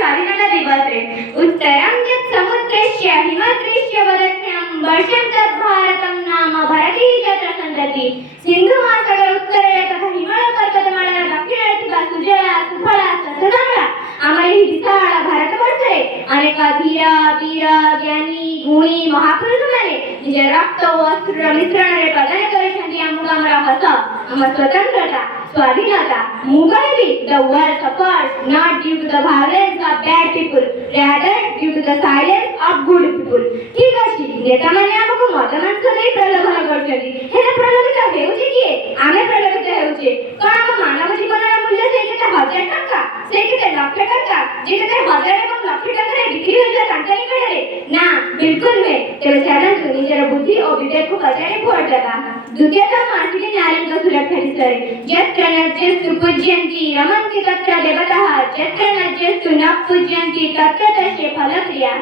स्वाधीनता दिवसे उत्तरं यत् समुद्रस्य हिमद्रस्य वदख्यं वर्षं तद् भारतं नाम भरती च सन्तति सिन्धुमासागर उत्तरे तथा हिमालय पर्वतमालार दक्षिणे थिबा सुजला सुफला सततमला आम्हाला विशाळ भारतवर्षरे अनेक धीर वीर ज्ञानी गुणी महापुरुषମାନେ ନିଜ ରକ୍ତ ଓ ଅଶ୍ରୁର ମିଶ୍ରଣରେ ପ୍ରଦାନ କରିଛନ୍ତି ଆମକୁ ଆମର ହସ ଆମ ସ୍ୱତନ୍ତ୍ରତା ସ୍ୱାଧୀନତା। ମୁଁ କହିବି the world suffers not due to the violence of bad people rather due to the silence of good people। ଠିକ ଅଛି, ନେତାମାନେ ଆମକୁ ମଦ ମାଂସ ଦେଇ ପ୍ରଲୋଭନ କରୁଛନ୍ତି, ହେଲେ ପ୍ରଲୋଭିତ ହେଉଛି କିଏ? ଆମେ ପ୍ରଲୋଭିତ ହେଉଛେ। କ'ଣ ଆମ ମାନବ ଜୀବନର ମୂଲ୍ୟ ସେଇ କେତେ ହଜାର ଟଙ୍କା, ସେଇ କେତେ ଲକ୍ଷ ଟଙ୍କା, ଯେ କେତେ ହଜାର ଏବଂ ଲକ୍ଷ ଟଙ୍କାରେ ବିକ୍ରି ହୋଇଯିବ ତାଙ୍କ ନିକଟରେ? ନା, ବିଲକୁଲ ନୁହେଁ। ତେବେ ଚାଲନ୍ତୁ ନିଜର ବୁଦ୍ଧି ଓ ବିବେକକୁ ପଚାରି ଭୋଟ ଦେବା। ଦ୍ୱିତୀୟତଃ ମୁଁ ଆସିଲି ନାରୀଙ୍କ ସୁରକ୍ଷା ବିଷୟରେ। ଯତ୍ର ନର୍ଯ୍ୟସ୍ତୁ ପୂଜ୍ୟନ୍ତି ରମନ୍ତି ତତ୍ର ଦେବତାଃ ଯତ୍ର ନର୍ଯ୍ୟସ୍ତୁ ନ ପୂଜ୍ୟନ୍ତି ତତ୍ର ତସ୍ୟ ଫଲକ୍ରିୟା।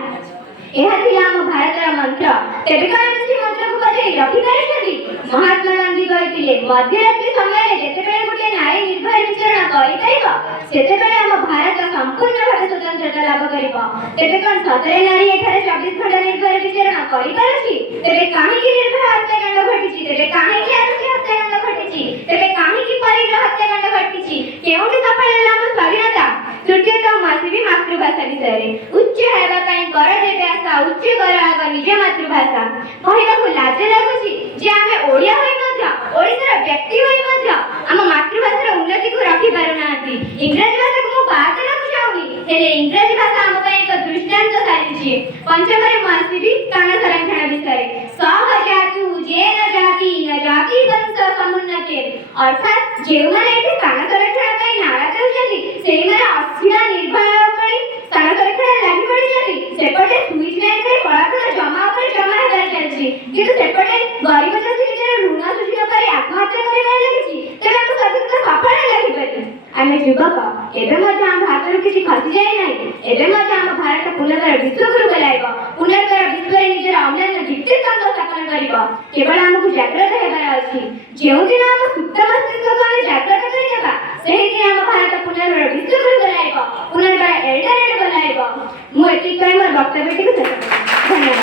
ଏହା ଥିଲା ଆମ ଭାରତର ମନ୍ତ୍ର। ତେବେ କ'ଣ ଆମେ ସେ ମନ୍ତ୍ରକୁ ବଜାଇ ରଖିପାରିଛନ୍ତି? ମହାତ୍ମା ଗାନ୍ଧୀ କହିଥିଲେ ମଧ୍ୟରାତ୍ରି ସମୟରେ ଯେତେବେଳେ ଗୋଟିଏ ନାରୀ ନିର୍ଭୟ ବିଚରଣ କରିପାରିବ ସେତେବେଳେ ଆମ ଭାରତ ସମ୍ପୂର୍ଣ୍ଣ ଭାବେ ସ୍ୱତନ୍ତ୍ରତା ଲାଭ କରିବ। ତେବେ କ'ଣ ସତରେ ନାରୀ ଏଠାରେ 24 ଘଣ୍ଟା ନିର୍ଭୟ ବିଚରଣ କରିପାରୁଛି? ତେବେ କାହିଁକି ନିର୍ଭୟ ହତ୍ୟାକାଣ୍ଡ ଘଟିଛି? ତେବେ କାହିଁକି ଆଦିବାସୀ ହତ୍ୟାକାଣ୍ଡ ଘଟିଛି? ତେବେ କାହିଁକି ପରିର ହତ୍ୟାକାଣ୍ଡ ଘଟିଛି? କେଉଁଠି ସଫଳ ହେଲା ଆମ ସ୍ୱାଧୀନତା? ତୃତୀୟତଃ ମୁଁ ଆସିବି ମାତୃଭାଷା ବିଷୟରେ। ଉଚ୍ଚ ହେବା ପାଇଁ କର ଯେବେ ଆଶା ଉଚ୍ଚ କର ଆଗ ନିଜ ମାତୃଭାଷା। କହିବାକୁ ଲାଜ ଲାଗୁଛି ଯେ ଆମେ ଓଡ଼ିଆ ହୋଇ ମଧ୍ୟ ଓଡ଼ିଶାର ବ୍ୟକ୍ତି ହୋଇ ମଧ୍ୟ ଆମ ମାତୃଭାଷାର ଉନ୍ନତିକୁ ରଖି ପାରୁନାହାନ୍ତି। ଇଂରାଜୀ ଭାଷାକୁ ମୁଁ ବାଦ ଦେବାକୁ ଚାହୁଁନି, ହେଲେ ଇଂରାଜୀ ଭାଷା ଆମ ପାଇଁ ଏକ ଦୃଷ୍ଟାନ୍ତ ସାଜିଛି। ପଞ୍ଚମରେ ମୁଁ ଆସିବି ସ୍ଥାନ ସଂରକ୍ଷଣ ବିଷୟରେ। ସହଜାତୁ ଯେନ ଜାତି ନ ଜାତି ବଂଶ ସମୁନ୍ନତେ, ଅର୍ଥାତ୍ ଯେଉଁମାନେ ଏଠି ସ୍ଥାନ ସଂରକ୍ଷଣ ପାଇଁ ନାରା ଦେଉଛନ୍ତି ସେଇମାନେ ଅସ୍ଥିର ନିର୍ଭୟ କରି ସ୍ଥାନ ସଂରକ୍ଷଣରେ ଲାଗି ପଡ଼ିଛନ୍ତି। ସେପଟେ ସୁଇଚ୍ ବ୍ୟାଙ୍କରେ କଳାଧନ ଜମା ଉପରେ ଜମା ହେବାରେ ଚାଲିଛି, କିନ୍ତୁ ସେପଟେ ଗରିବ ଚାଷୀ ନିଜର ଋଣ ସୁଝିବା ପାଇଁ ଆତ୍ମହତ୍ୟା କରିବାରେ ଲାଗିଛି। ତେବେ ଆମ ସ୍ୱାଧୀନତା ସଫଳ ହେଲା କିପରି? ଆମେ ଯୁବକ, ଏବେ ମଧ୍ୟ ଆମ ହାତରୁ କିଛି ଖସିଯାଇ ନାହିଁ। ଏବେ ମଧ୍ୟ ଆମ ଭାରତ ପୁନର୍ବାର ବିଶ୍ୱଗୁରୁ ବୋଲାଇବ, ପୁନର୍ବାର ବିଶ୍ୱରେ ନିଜର ଅନ୍ୟାନ୍ୟ ଭିତ୍ତିସ୍ତମ୍ଭ ସ୍ଥାପନ କରିବ। କେବଳ ଆମକୁ ଜାଗ୍ରତ ହେବାର ଅଛି। ଯେଉଁଦିନ ଆମ ସୁପ୍ତମ